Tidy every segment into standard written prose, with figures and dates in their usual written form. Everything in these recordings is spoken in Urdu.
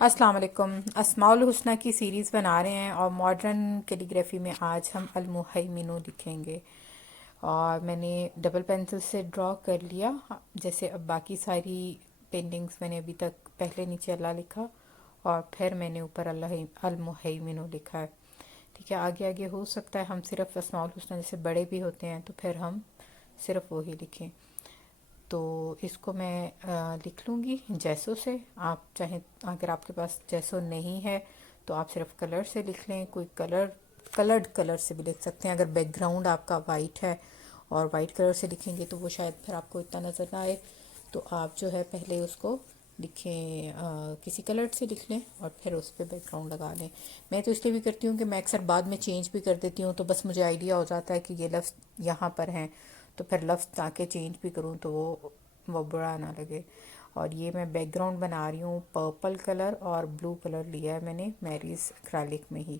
السلام علیکم. اسماء الحسنہ کی سیریز بنا رہے ہیں اور ماڈرن کیلیگرافی میں آج ہم المہیمنو لکھیں گے. اور میں نے ڈبل پینسل سے ڈرا کر لیا. جیسے اب باقی ساری پینٹنگز میں نے ابھی تک پہلے نیچے اللہ لکھا اور پھر میں نے اوپر اللہ المہیمنو لکھا ہے. ٹھیک ہے, آگے آگے ہو سکتا ہے ہم صرف اسماء الحسنہ جیسے بڑے بھی ہوتے ہیں تو پھر ہم صرف وہی لکھیں. تو اس کو میں لکھ لوں گی جیسو سے. آپ چاہیں اگر آپ کے پاس جیسو نہیں ہے تو آپ صرف کلر سے لکھ لیں. کوئی کلرڈ کلر سے بھی لکھ سکتے ہیں. اگر بیک گراؤنڈ آپ کا وائٹ ہے اور وائٹ کلر سے لکھیں گے تو وہ شاید پھر آپ کو اتنا نظر نہ آئے. تو آپ جو ہے پہلے اس کو لکھیں, کسی کلر سے لکھ لیں اور پھر اس پہ بیک گراؤنڈ لگا لیں. میں تو اس لیے بھی کرتی ہوں کہ میں اکثر بعد میں چینج بھی کر دیتی ہوں, تو بس مجھے آئیڈیا ہو جاتا ہے کہ یہ لفظ یہاں پر ہیں, تو پھر لفظ تاکہ چینج بھی کروں تو وہ برا نہ لگے. اور یہ میں بیک گراؤنڈ بنا رہی ہوں پرپل کلر اور بلو کلر لیا ہے میں نے میریز ایکریلک میں ہی,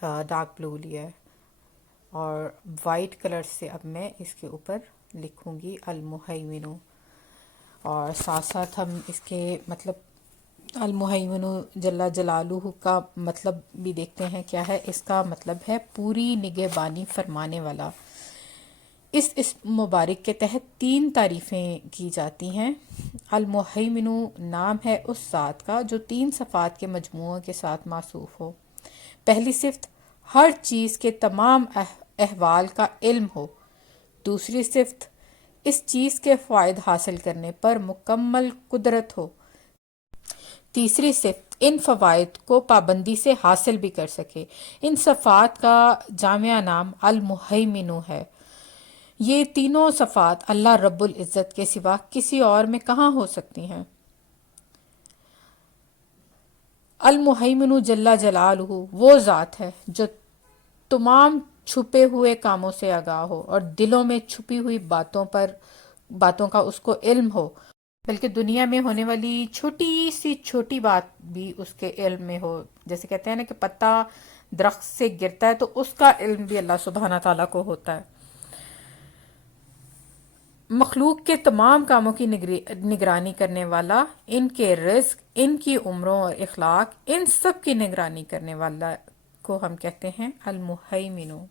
ڈارک بلو لیا ہے. اور وائٹ کلر سے اب میں اس کے اوپر لکھوں گی المہیمنو. اور ساتھ ساتھ ہم اس کے مطلب المہیمنو جل جلالہ کا مطلب بھی دیکھتے ہیں کیا ہے. اس کا مطلب ہے پوری نگہبانی فرمانے والا. اس مبارک کے تحت 3 تعریفیں کی جاتی ہیں. المہیمنو نام ہے اس ذات کا جو 3 صفات کے مجموعوں کے ساتھ موصوف ہو. پہلی صفت ہر چیز کے تمام احوال کا علم ہو. دوسری صفت اس چیز کے فوائد حاصل کرنے پر مکمل قدرت ہو. تیسری صفت ان فوائد کو پابندی سے حاصل بھی کر سکے. ان صفات کا جامع نام المہیمنو ہے. یہ تینوں صفات اللہ رب العزت کے سوا کسی اور میں کہاں ہو سکتی ہیں؟ المہیمن جل جلالہ وہ ذات ہے جو تمام چھپے ہوئے کاموں سے آگاہ ہو اور دلوں میں چھپی ہوئی باتوں کا اس کو علم ہو. بلکہ دنیا میں ہونے والی چھوٹی سی چھوٹی بات بھی اس کے علم میں ہو. جیسے کہتے ہیں نا کہ پتا درخت سے گرتا ہے تو اس کا علم بھی اللہ سبحانہ تعالیٰ کو ہوتا ہے. مخلوق کے تمام کاموں کی نگرانی کرنے والا, ان کے رزق, ان کی عمروں اور اخلاق, ان سب کی نگرانی کرنے والا کو ہم کہتے ہیں المہیمنو.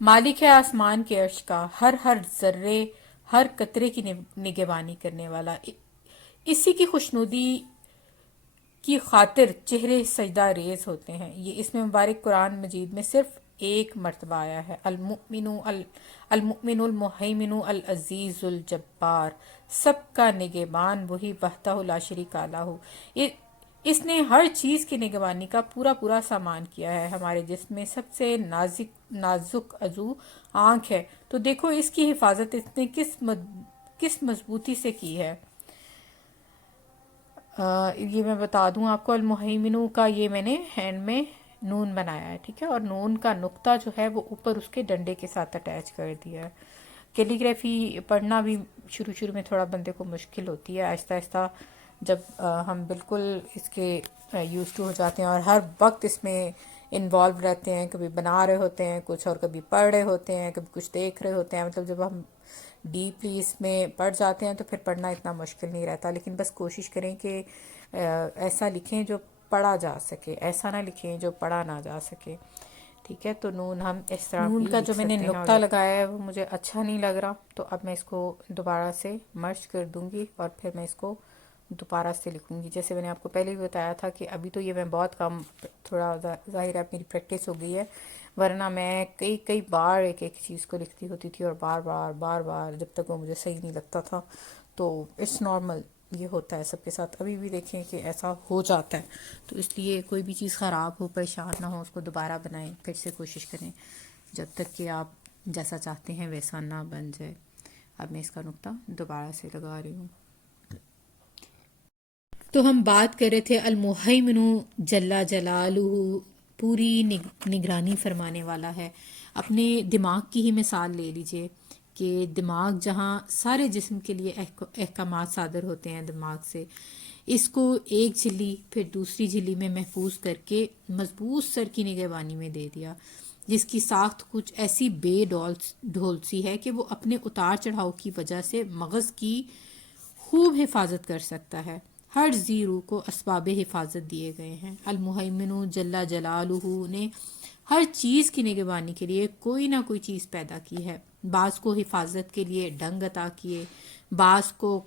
مالک ہے آسمان کے عرش کا, ہر ذرے ہر قطرے کی نگہبانی کرنے والا. اسی کی خوشنودی کی خاطر چہرے سجدہ ریز ہوتے ہیں. یہ اس میں مبارک قرآن مجید میں صرف ایک مرتبہ آیا ہے. المؤمن المہیمن العزیز الجبار, سب کا نگہبان وہی وحدہ لا شریک لہ. اس نے ہر چیز کی نگہبانی کا پورا سامان کیا ہے. ہمارے جسم میں سب سے نازک عضو آنکھ ہے, تو دیکھو اس کی حفاظت اس نے کس مضبوطی سے کی ہے. یہ میں بتا دوں آپ کو, المہیمنو کا یہ میں نے ہینڈ میں نون بنایا ہے. ٹھیک ہے, اور نون کا نقطہ جو ہے وہ اوپر اس کے ڈنڈے کے ساتھ اٹیچ کر دیا ہے. کیلیگرافی پڑھنا بھی شروع میں تھوڑا بندے کو مشکل ہوتی ہے. آہستہ آہستہ جب ہم بالکل اس کے یوز ٹو ہو جاتے ہیں اور ہر وقت اس میں انوالو رہتے ہیں, کبھی بنا رہے ہوتے ہیں کچھ اور کبھی پڑھ رہے ہوتے ہیں, کبھی کچھ دیکھ رہے ہوتے ہیں, مطلب جب ہم ڈیپلی اس میں پڑھ جاتے ہیں تو پھر پڑھنا اتنا مشکل نہیں رہتا. لیکن بس کوشش کریں کہ ایسا لکھیں جو پڑھا جا سکے, ایسا نہ لکھیں جو پڑھا نہ جا سکے. ٹھیک ہے, تو نون ہم اس طرح نون بھی کا جو لکھ میں نے سکتے ہیں. اور نقطہ لگایا ہے وہ مجھے اچھا نہیں لگ رہا, تو اب میں اس کو دوبارہ سے مرج کر دوں گی اور پھر میں اس کو دوبارہ سے لکھوں گی. جیسے میں نے آپ کو پہلے بھی بتایا تھا کہ ابھی تو یہ میں بہت کم, تھوڑا ظاہر ہے میری پریکٹس ہو گئی ہے, ورنہ میں کئی بار ایک چیز کو لکھتی ہوتی تھی اور بار بار جب تک وہ مجھے صحیح نہیں لگتا تھا. تو اٹس نارمل, یہ ہوتا ہے سب کے ساتھ. ابھی بھی دیکھیں کہ ایسا ہو جاتا ہے, تو اس لیے کوئی بھی چیز خراب ہو, پریشان نہ ہو, اس کو دوبارہ بنائیں, پھر سے کوشش کریں جب تک کہ آپ جیسا چاہتے ہیں ویسا نہ بن جائے. اب میں اس کا نقطہ دوبارہ سے لگا رہی ہوں. تو ہم بات کر رہے تھے المہیمن جل جلالہ پوری نگرانی فرمانے والا ہے. اپنے دماغ کی ہی مثال لے لیجئے کہ دماغ جہاں سارے جسم کے لیے احکامات صادر ہوتے ہیں دماغ سے, اس کو ایک جھلی پھر دوسری جھلی میں محفوظ کر کے مضبوط سر کی نگہبانی میں دے دیا, جس کی ساخت کچھ ایسی بے ڈھول سی ہے کہ وہ اپنے اتار چڑھاؤ کی وجہ سے مغز کی خوب حفاظت کر سکتا ہے. ہر ذی روح کو اسباب حفاظت دیے گئے ہیں۔ المہیمن جل جلالہ نے ہر چیز کی نگہبانی کے لیے کوئی نہ کوئی چیز پیدا کی ہے۔ بعض کو حفاظت کے لیے ڈنگ عطا کیے، بعض کو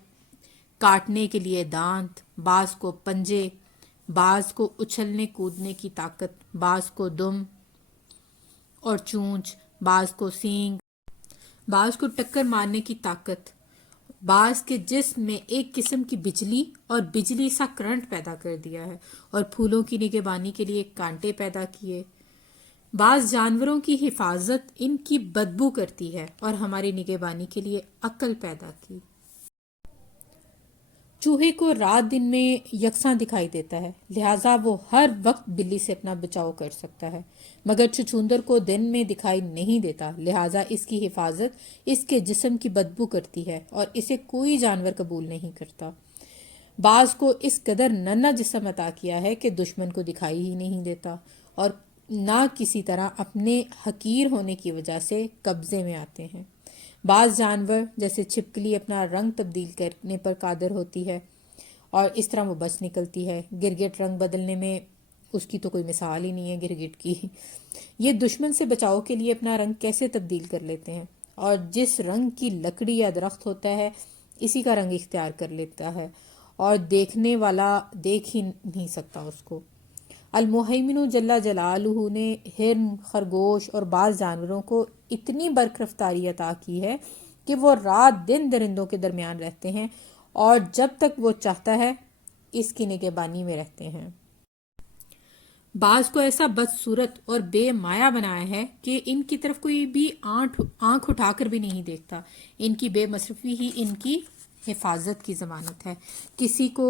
کاٹنے کے لیے دانت، بعض کو پنجے، بعض کو اچھلنے کودنے کی طاقت، بعض کو دم اور چونچ، بعض کو سینگ، بعض کو ٹکر مارنے کی طاقت، بعض کے جسم میں ایک قسم کی بجلی اور بجلی سا کرنٹ پیدا کر دیا ہے، اور پھولوں کی نگہبانی کے لیے کانٹے پیدا کیے۔ بعض جانوروں کی حفاظت ان کی بدبو کرتی ہے، اور ہماری نگہبانی کے لیے عقل پیدا کی۔ چوہے کو رات دن میں یکساں دکھائی دیتا ہے، لہٰذا وہ ہر وقت بلی سے اپنا بچاؤ کر سکتا ہے، مگر چھچھوندر کو دن میں دکھائی نہیں دیتا، لہٰذا اس کی حفاظت اس کے جسم کی بدبو کرتی ہے اور اسے کوئی جانور قبول نہیں کرتا۔ بعض کو اس قدر ننھا جسم عطا کیا ہے کہ دشمن کو دکھائی ہی نہیں دیتا، اور نہ کسی طرح اپنے حقیر ہونے کی وجہ سے قبضے میں آتے ہیں۔ بعض جانور جیسے چھپکلی اپنا رنگ تبدیل کرنے پر قادر ہوتی ہے، اور اس طرح وہ بچ نکلتی ہے۔ گرگٹ رنگ بدلنے میں اس کی تو کوئی مثال ہی نہیں ہے گرگٹ کی۔ یہ دشمن سے بچاؤ کے لیے اپنا رنگ کیسے تبدیل کر لیتے ہیں، اور جس رنگ کی لکڑی یا درخت ہوتا ہے اسی کا رنگ اختیار کر لیتا ہے، اور دیکھنے والا دیکھ ہی نہیں سکتا اس کو۔ المہیمن جل جلالہ نے ہرن، خرگوش اور بعض جانوروں کو اتنی برق رفتاری عطا کی ہے کہ وہ رات دن درندوں کے درمیان رہتے ہیں، اور جب تک وہ چاہتا ہے اس کی نگہبانی میں رہتے ہیں۔ بعض کو ایسا بدصورت اور بے مایا بنایا ہے کہ ان کی طرف کوئی بھی آنکھ اٹھا کر بھی نہیں دیکھتا۔ ان کی بے مصرفی ہی ان کی حفاظت کی ضمانت ہے۔ کسی کو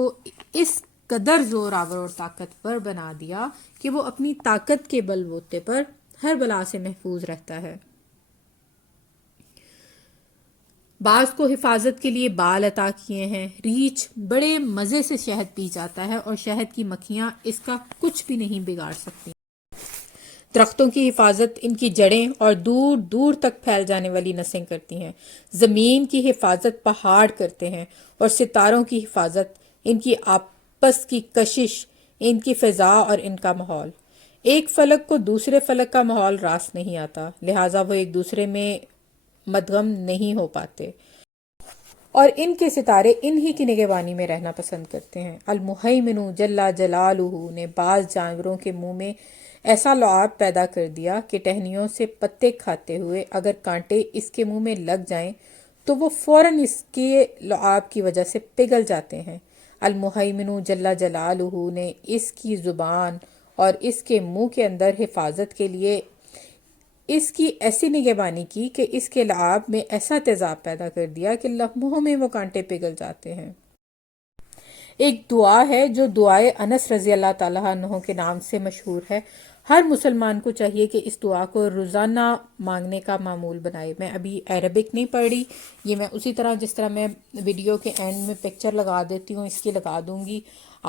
اس قدر زور آور اور طاقتور بنا دیا کہ وہ اپنی طاقت کے بل بوتے پر ہر بلا سے محفوظ رہتا ہے۔ بعض کو حفاظت کے لیے بال عطا کیے ہیں۔ ریچھ بڑے مزے سے شہد پی جاتا ہے، اور شہد کی مکھیاں اس کا کچھ بھی نہیں بگاڑ سکتی۔ درختوں کی حفاظت ان کی جڑیں اور دور دور تک پھیل جانے والی نسیں کرتی ہیں۔ زمین کی حفاظت پہاڑ کرتے ہیں، اور ستاروں کی حفاظت ان کی آپس کی کشش، ان کی فضا اور ان کا ماحول۔ ایک فلک کو دوسرے فلک کا ماحول راس نہیں آتا، لہٰذا وہ ایک دوسرے میں مدغم نہیں ہو پاتے، اور ان کے ستارے انہی کی نگہبانی میں رہنا پسند کرتے ہیں۔ المہیمن جل جلالہ نے بعض جانوروں کے منہ میں ایسا لعاب پیدا کر دیا کہ ٹہنیوں سے پتے کھاتے ہوئے اگر کانٹے اس کے منہ میں لگ جائیں تو وہ فوراً اس کے لعاب کی وجہ سے پگھل جاتے ہیں۔ المہیمن جل جلالہ نے اس کی زبان اور اس کے منہ کے اندر حفاظت کے لیے اس کی ایسی نگہبانی کی کہ اس کے لعاب میں ایسا تیزاب پیدا کر دیا کہ لمحوں میں وہ کانٹے پگھل جاتے ہیں۔ ایک دعا ہے جو دعائے انس رضی اللہ تعالیٰ عنہ کے نام سے مشہور ہے۔ ہر مسلمان کو چاہیے کہ اس دعا کو روزانہ مانگنے کا معمول بنائے۔ میں ابھی عربک نہیں پڑھ رہی، یہ میں اسی طرح جس طرح میں ویڈیو کے اینڈ میں پکچر لگا دیتی ہوں اس کی لگا دوں گی۔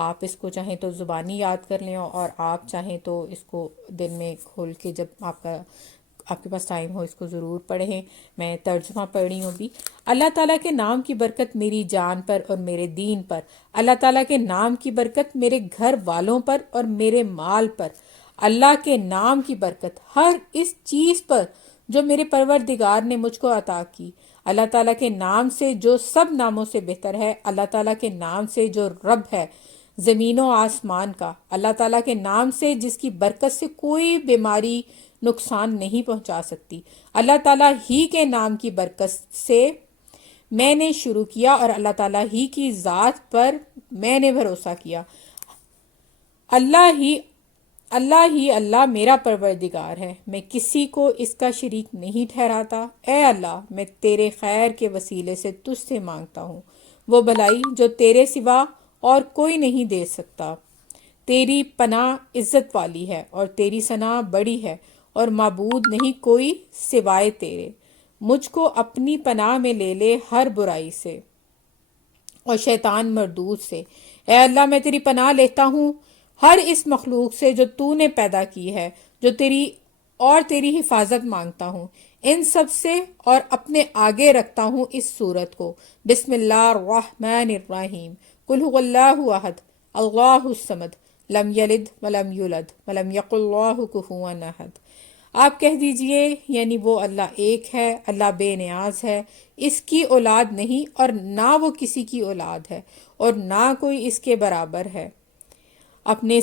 آپ اس کو چاہیں تو زبانی یاد کر لیں، اور آپ چاہیں تو اس کو دن میں کھول کے جب آپ کے پاس ٹائم ہو اس کو ضرور پڑھیں۔ میں ترجمہ پڑھ رہی ہوں بھی۔ اللہ تعالیٰ کے نام کی برکت میری جان پر اور میرے دین پر، اللہ تعالیٰ کے نام کی برکت میرے گھر والوں پر اور میرے مال پر، اللہ کے نام کی برکت ہر اس چیز پر جو میرے پروردگار نے مجھ کو عطا کی، اللہ تعالیٰ کے نام سے جو سب ناموں سے بہتر ہے، اللہ تعالیٰ کے نام سے جو رب ہے زمین و آسمان کا، اللہ تعالیٰ کے نام سے جس کی برکت سے کوئی بیماری نقصان نہیں پہنچا سکتی، اللہ تعالیٰ ہی کے نام کی برکت سے میں نے شروع کیا اور اللہ تعالیٰ ہی کی ذات پر میں نے بھروسہ کیا۔ اللہ میرا پروردگار ہے، میں کسی کو اس کا شریک نہیں ٹھہراتا۔ اے اللہ، میں تیرے خیر کے وسیلے سے تجھ سے مانگتا ہوں وہ بھلائی جو تیرے سوا اور کوئی نہیں دے سکتا۔ تیری پناہ عزت والی ہے اور تیری ثنا بڑی ہے، اور معبود نہیں کوئی سوائے تیرے۔ مجھ کو اپنی پناہ میں لے لے ہر برائی سے اور شیطان مردود سے۔ اے اللہ، میں تیری پناہ لیتا ہوں ہر اس مخلوق سے جو تو نے پیدا کی ہے، جو تیری حفاظت مانگتا ہوں ان سب سے، اور اپنے آگے رکھتا ہوں اس صورت کو۔ بسم اللہ الرحمن الرحیم، قل هو اللہ احد اللہ الصمد لم یلد ولم یولد ولم یکن اللہ کفوا احد۔ آپ کہہ دیجئے یعنی وہ اللہ ایک ہے، اللہ بے نیاز ہے، اس کی اولاد نہیں اور نہ وہ کسی کی اولاد ہے اور نہ کوئی اس کے برابر ہے، اپنے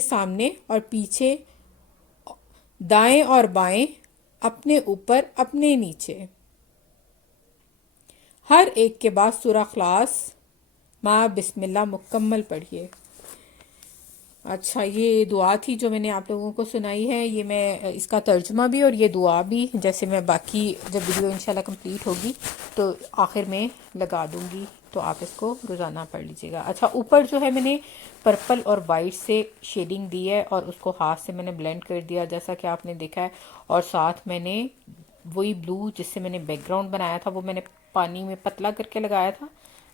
سامنے اور پیچھے، دائیں اور بائیں، اپنے اوپر اپنے نیچے۔ ہر ایک کے بعد سورہ اخلاص مع بسم اللہ مکمل پڑھیے۔ اچھا، یہ دعا تھی جو میں نے آپ لوگوں کو سنائی ہے، یہ میں اس کا ترجمہ بھی اور یہ دعا بھی جیسے میں باقی جب ویڈیو انشاءاللہ کمپلیٹ ہوگی تو آخر میں لگا دوں گی، تو آپ اس کو روزانہ پڑھ لیجیے گا۔ اچھا، اوپر جو ہے میں نے پرپل اور وائٹ سے شیڈنگ دی ہے اور اس کو ہاتھ سے میں نے بلینڈ کر دیا جیسا کہ آپ نے دیکھا ہے، اور ساتھ میں نے وہی بلو جس سے میں نے بیک گراؤنڈ بنایا تھا وہ میں نے پانی میں پتلا کر کے لگایا تھا،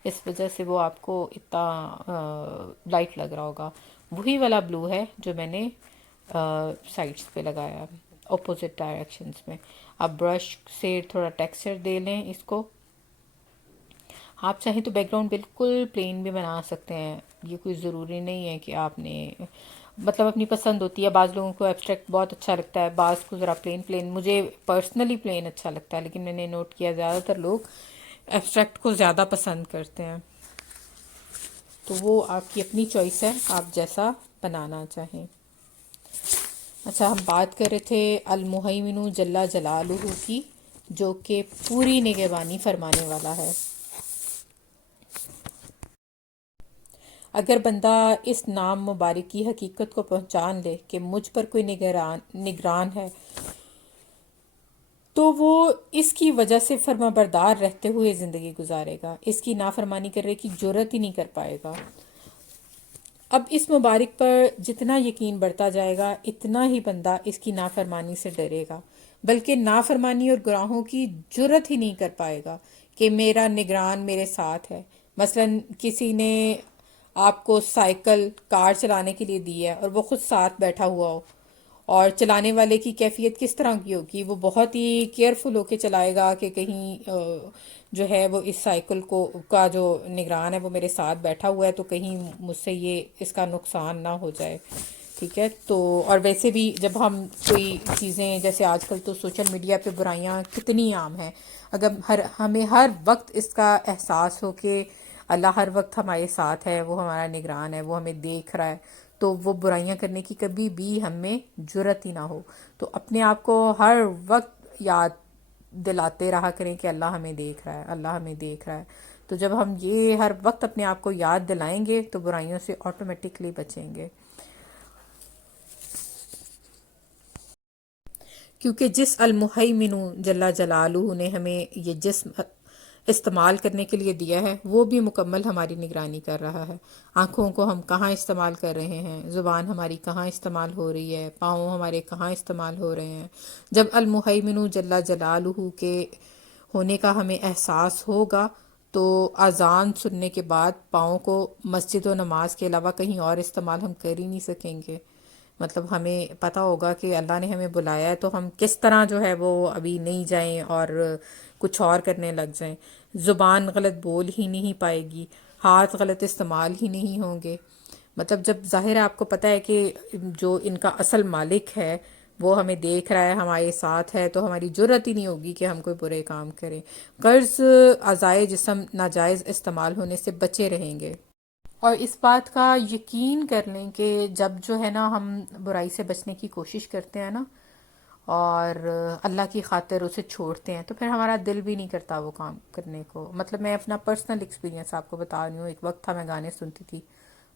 اس وجہ سے وہ آپ کو اتنا لائٹ لگ رہا ہوگا۔ وہی والا بلو ہے جو میں نے سائڈس پہ لگایا اپوزٹ ڈائریکشنز میں۔ اب برش سے تھوڑا ٹیکسچر دے لیں اس کو۔ آپ چاہیں تو بیک گراؤنڈ بالکل پلین بھی بنا سکتے ہیں، یہ کوئی ضروری نہیں ہے کہ آپ نے، مطلب اپنی پسند ہوتی ہے، بعض لوگوں کو ایبسٹریکٹ بہت اچھا لگتا ہے، بعض کو ذرا پلین پلین، مجھے پرسنلی پلین اچھا لگتا ہے، لیکن میں نے نوٹ کیا زیادہ تر لوگ ایبسٹریکٹ کو زیادہ پسند کرتے ہیں، تو وہ آپ کی اپنی چوائس ہے، آپ جیسا بنانا چاہیں۔ اچھا، ہم بات کر رہے تھے المہیمن جل جلالہ کی، جو کہ پوری نگہبانی فرمانے والا ہے۔ اگر بندہ اس نام مبارک کی حقیقت کو پہچان لے کہ مجھ پر کوئی نگران ہے، تو وہ اس کی وجہ سے فرما بردار رہتے ہوئے زندگی گزارے گا، اس کی نافرمانی کرنے کی جرات ہی نہیں کر پائے گا۔ اب اس مبارک پر جتنا یقین بڑھتا جائے گا اتنا ہی بندہ اس کی نافرمانی سے ڈرے گا، بلکہ نافرمانی اور گناہوں کی جرات ہی نہیں کر پائے گا کہ میرا نگران میرے ساتھ ہے۔ مثلا کسی نے آپ کو سائیکل کار چلانے کے لیے دی ہے اور وہ خود ساتھ بیٹھا ہوا ہو، اور چلانے والے کی کیفیت کس طرح کی ہوگی، وہ بہت ہی کیئرفل ہو کے چلائے گا کہ کہیں جو ہے وہ اس سائیکل کو کا جو نگران ہے وہ میرے ساتھ بیٹھا ہوا ہے تو کہیں مجھ سے یہ اس کا نقصان نہ ہو جائے، ٹھیک ہے۔ تو اور ویسے بھی جب ہم کوئی چیزیں، جیسے آج کل تو سوشل میڈیا پہ برائیاں کتنی عام ہیں، اگر ہمیں ہر وقت اس کا احساس ہو کہ اللہ ہر وقت ہمارے ساتھ ہے، وہ ہمارا نگران ہے، وہ ہمیں دیکھ رہا ہے، تو وہ برائیاں کرنے کی کبھی بھی ہم میں جرات ہی نہ ہو۔ تو اپنے آپ کو ہر وقت یاد دلاتے رہا کریں کہ اللہ ہمیں دیکھ رہا ہے، اللہ ہمیں دیکھ رہا ہے۔ تو جب ہم یہ ہر وقت اپنے آپ کو یاد دلائیں گے تو برائیوں سے آٹومیٹکلی بچیں گے، کیونکہ جس المہیمن جل جلالہ نے ہمیں یہ جسم استعمال کرنے کے لیے دیا ہے وہ بھی مکمل ہماری نگرانی کر رہا ہے۔ آنکھوں کو ہم کہاں استعمال کر رہے ہیں، زبان ہماری کہاں استعمال ہو رہی ہے، پاؤں ہمارے کہاں استعمال ہو رہے ہیں۔ جب المہیمن جل جلالہ کے ہونے کا ہمیں احساس ہوگا تو اذان سننے کے بعد پاؤں کو مسجد و نماز کے علاوہ کہیں اور استعمال ہم کر ہی نہیں سکیں گے۔ مطلب ہمیں پتہ ہوگا کہ اللہ نے ہمیں بلایا ہے تو ہم کس طرح جو ہے وہ ابھی نہیں جائیں اور کچھ اور کرنے لگ جائیں۔ زبان غلط بول ہی نہیں پائے گی، ہاتھ غلط استعمال ہی نہیں ہوں گے۔ مطلب جب ظاہر ہے آپ کو پتہ ہے کہ جو ان کا اصل مالک ہے وہ ہمیں دیکھ رہا ہے، ہمارے ساتھ ہے، تو ہماری جرات ہی نہیں ہوگی کہ ہم کوئی برے کام کریں۔ قرض اعضائے جسم ناجائز استعمال ہونے سے بچے رہیں گے، اور اس بات کا یقین کر لیں کہ جب جو ہے نا ہم برائی سے بچنے کی کوشش کرتے ہیں نا اور اللہ کی خاطر اسے چھوڑتے ہیں تو پھر ہمارا دل بھی نہیں کرتا وہ کام کرنے کو۔ مطلب میں اپنا پرسنل ایکسپیرینس آپ کو بتا رہی ہوں، ایک وقت تھا میں گانے سنتی تھی،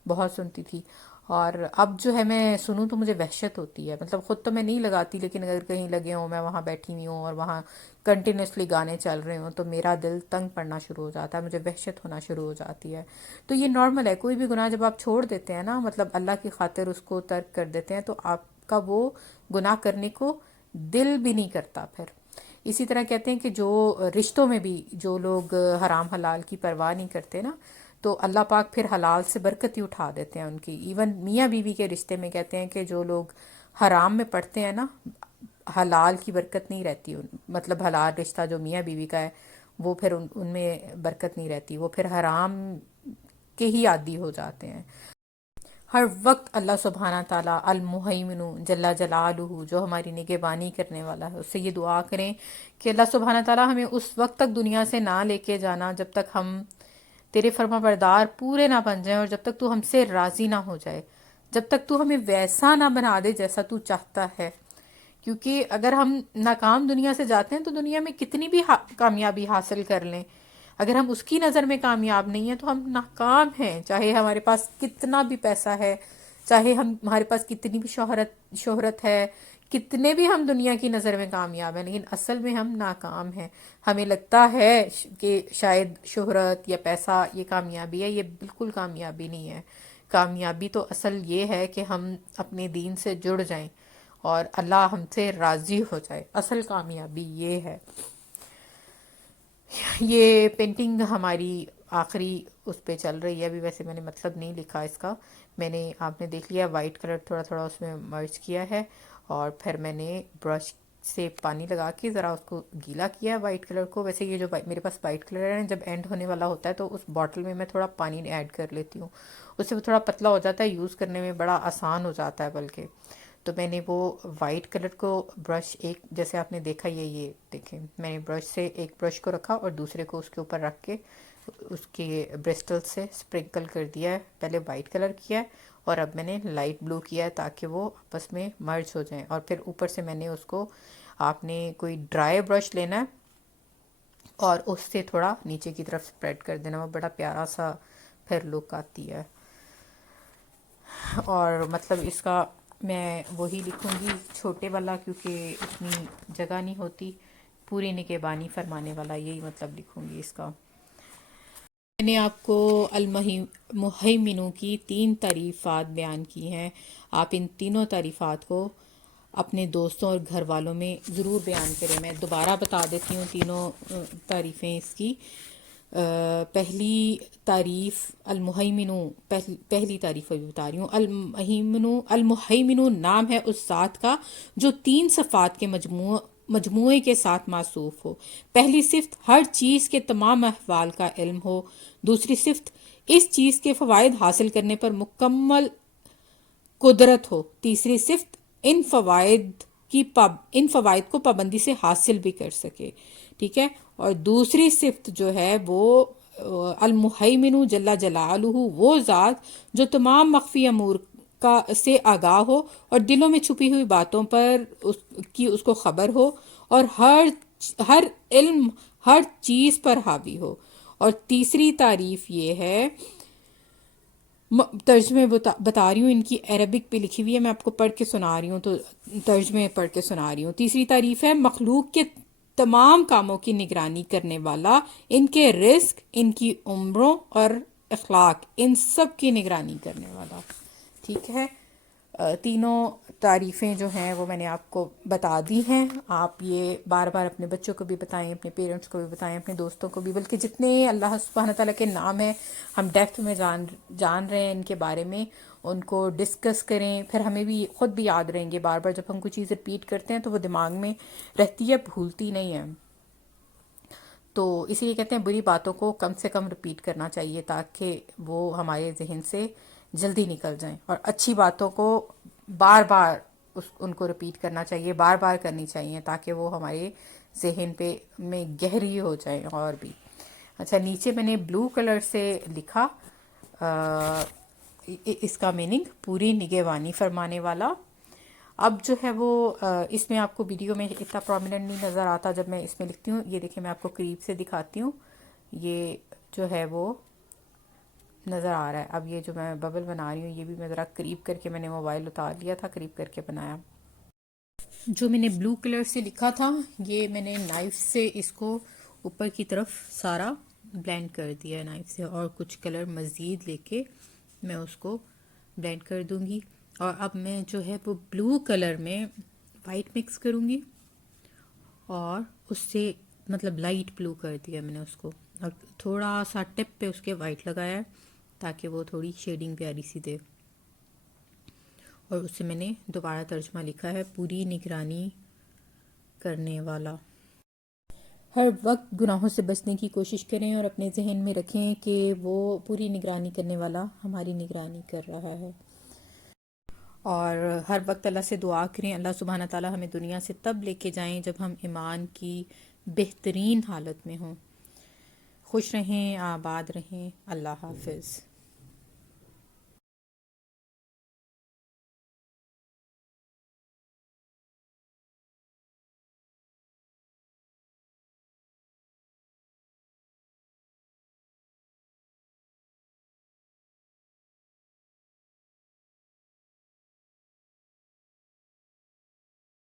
بہت سنتی تھی، اور اب جو ہے میں سنوں تو مجھے وحشت ہوتی ہے۔ مطلب خود تو میں نہیں لگاتی، لیکن اگر کہیں لگے ہوں، میں وہاں بیٹھی ہوئی ہوں اور وہاں کنٹینیوسلی گانے چل رہے ہوں تو میرا دل تنگ پڑنا شروع ہو جاتا ہے، مجھے وحشت ہونا شروع ہو جاتی ہے۔ تو یہ نارمل ہے، کوئی بھی گناہ جب آپ چھوڑ دیتے ہیں نا، مطلب اللہ کی خاطر اس کو ترک کر دیتے ہیں تو آپ کا وہ گناہ کرنے کو دل بھی نہیں کرتا پھر۔ اسی طرح کہتے ہیں کہ جو رشتوں میں بھی جو لوگ حرام حلال کی پرواہ نہیں کرتے نا، تو اللہ پاک پھر حلال سے برکت ہی اٹھا دیتے ہیں ان کی۔ ایون میاں بیوی کے رشتے میں کہتے ہیں کہ جو لوگ حرام میں پڑتے ہیں نا، حلال کی برکت نہیں رہتی، مطلب حلال رشتہ جو میاں بیوی کا ہے وہ پھر ان میں برکت نہیں رہتی، وہ پھر حرام کے ہی عادی ہو جاتے ہیں۔ ہر وقت اللہ سبحانہ تعالیٰ المہیمن جل جلالہ، جو ہماری نگہبانی کرنے والا ہے، اس سے یہ دعا کریں کہ اللہ سبحانہ تعالیٰ ہمیں اس وقت تک دنیا سے نہ لے کے جانا جب تک ہم تیرے فرما بردار پورے نہ بن جائیں، اور جب تک تو ہم سے راضی نہ ہو جائے، جب تک تو ہمیں ویسا نہ بنا دے جیسا تو چاہتا ہے۔ کیونکہ اگر ہم ناکام دنیا سے جاتے ہیں تو دنیا میں کتنی بھی کامیابی حاصل کر لیں، اگر ہم اس کی نظر میں کامیاب نہیں ہیں تو ہم ناکام ہیں، چاہے ہمارے پاس کتنا بھی پیسہ ہے، چاہے ہمارے پاس کتنی بھی شہرت ہے، کتنے بھی ہم دنیا کی نظر میں کامیاب ہیں، لیکن اصل میں ہم ناکام ہیں۔ ہمیں لگتا ہے کہ شاید شہرت یا پیسہ یہ کامیابی ہے، یہ بالکل کامیابی نہیں ہے۔ کامیابی تو اصل یہ ہے کہ ہم اپنے دین سے جڑ جائیں اور اللہ ہم سے راضی ہو جائے، اصل کامیابی یہ ہے۔ یہ پینٹنگ ہماری آخری اس پہ چل رہی ہے ابھی، ویسے میں نے مطلب نہیں لکھا اس کا، میں نے آپ نے دیکھ لیا وائٹ کلر تھوڑا تھوڑا اس میں مرچ کیا ہے، اور پھر میں نے برش سے پانی لگا کے ذرا اس کو گیلا کیا ہے وائٹ کلر کو۔ ویسے یہ جو میرے پاس وائٹ کلر ہے جب اینڈ ہونے والا ہوتا ہے تو اس باٹل میں طوڑا پانی ایڈ کر لیتی ہوں، اس سے وہ تھوڑا پتلا ہو جاتا ہے، یوز کرنے میں بڑا آسان ہو جاتا ہے بلکہ۔ تو میں نے وہ وائٹ کلر کو برش ایک جیسے آپ نے دیکھا، یہ دیکھیں میں نے برش سے ایک برش کو رکھا اور دوسرے کو اس کے اوپر رکھ کے اس کے برسٹل سے سپرنکل کر دیا ہے، پہلے وائٹ کلر کیا ہے اور اب میں نے لائٹ بلو کیا ہے تاکہ وہ آپس میں مرج ہو جائیں، اور پھر اوپر سے میں نے اس کو، آپ نے کوئی ڈرائی برش لینا ہے اور اس سے تھوڑا نیچے کی طرف سپریڈ کر دینا، وہ بڑا پیارا سا پھر لک آتی ہے۔ اور مطلب اس کا میں وہی لکھوں گی چھوٹے والا، کیونکہ اتنی جگہ نہیں ہوتی، پوری نگہبانی فرمانے والا، یہی مطلب لکھوں گی اس کا۔ میں نے آپ کو المہیمنوں کی 3 تعریفات بیان کی ہیں، آپ ان تینوں تعریفات کو اپنے دوستوں اور گھر والوں میں ضرور بیان کریں۔ میں دوبارہ بتا دیتی ہوں تینوں تعریفیں اس کی۔ پہلی تعریف المہیمنو، پہلی تعریف ابھی بتا رہی ہوں۔ المہیمنو نام ہے اس ذات کا جو 3 صفات کے مجموعے کے ساتھ موصوف ہو۔ پہلی صفت ہر چیز کے تمام احوال کا علم ہو، دوسری صفت اس چیز کے فوائد حاصل کرنے پر مکمل قدرت ہو، تیسری صفت ان فوائد کو پابندی سے حاصل بھی کر سکے، ٹھیک ہے۔ اور دوسری صفت جو ہے وہ المہیمن جل جلالہ، وہ ذات جو تمام مخفی امور سے آگاہ ہو اور دلوں میں چھپی ہوئی باتوں پر اس کو خبر ہو، اور ہر علم ہر چیز پر حاوی ہو۔ اور تیسری تعریف یہ ہے، ترجمے بتا رہی ہوں، ان کی عربک پہ لکھی ہوئی ہے، میں آپ کو پڑھ کے سنا رہی ہوں، تو ترجمے پڑھ کے سنا رہی ہوں۔ تیسری تعریف ہے مخلوق کے تمام کاموں کی نگرانی کرنے والا، ان کے رزق، ان کی عمروں اور اخلاق، ان سب کی نگرانی کرنے والا، ٹھیک ہے۔ تینوں تعریفیں جو ہیں وہ میں نے آپ کو بتا دی ہیں، آپ یہ بار بار اپنے بچوں کو بھی بتائیں، اپنے پیرنٹس کو بھی بتائیں، اپنے دوستوں کو بھی، بلکہ جتنے اللہ سبحانہ تعالیٰ کے نام ہیں ہم ڈیپتھ میں جان رہے ہیں ان کے بارے میں، ان کو ڈسکس کریں، پھر ہمیں بھی خود بھی یاد رہیں گے، بار بار جب ہم کوئی چیز رپیٹ کرتے ہیں تو وہ دماغ میں رہتی ہے، بھولتی نہیں ہے۔ تو اسی لیے کہتے ہیں بری باتوں کو کم سے کم رپیٹ کرنا چاہیے تاکہ وہ ہمارے ذہن سے جلدی نکل جائیں، اور اچھی باتوں کو بار بار ان کو رپیٹ کرنا چاہیے، بار بار کرنی چاہیے تاکہ وہ ہمارے ذہن پہ میں گہری ہو جائیں۔ اور بھی اچھا، نیچے میں نے بلو کلر سے لکھا اس کا میننگ پوری نگہبانی فرمانے والا۔ اب جو ہے وہ اس میں آپ کو ویڈیو میں اتنا پرومیننٹ نہیں نظر آتا جب میں اس میں لکھتی ہوں، یہ دیکھیں میں آپ کو قریب سے دکھاتی ہوں، یہ جو ہے وہ نظر آ رہا ہے۔ اب یہ جو میں ببل بنا رہی ہوں یہ بھی میں ذرا قریب کر کے، میں نے موبائل اتار لیا تھا، قریب کر کے بنایا۔ جو میں نے بلو کلر سے لکھا تھا یہ میں نے نائف سے اس کو اوپر کی طرف سارا بلینڈ کر دیا ہے نائف سے، اور کچھ کلر مزید لے کے میں اس کو بلینڈ کر دوں گی، اور اب میں جو ہے وہ بلو کلر میں وائٹ مکس کروں گی، اور اس سے مطلب لائٹ بلو کر دیا میں نے اس کو، اور تھوڑا سا ٹپ پہ اس کے وائٹ لگایا ہے تاکہ وہ تھوڑی شیڈنگ پیاری سی دے، اور اس سے میں نے دوبارہ ترجمہ لکھا ہے پوری نگرانی کرنے والا۔ ہر وقت گناہوں سے بچنے کی کوشش کریں اور اپنے ذہن میں رکھیں کہ وہ پوری نگرانی کرنے والا ہماری نگرانی کر رہا ہے، اور ہر وقت اللہ سے دعا کریں اللہ سبحانہ تعالیٰ ہمیں دنیا سے تب لے کے جائیں جب ہم ایمان کی بہترین حالت میں ہوں۔ خوش رہیں، آباد رہیں، اللہ حافظ۔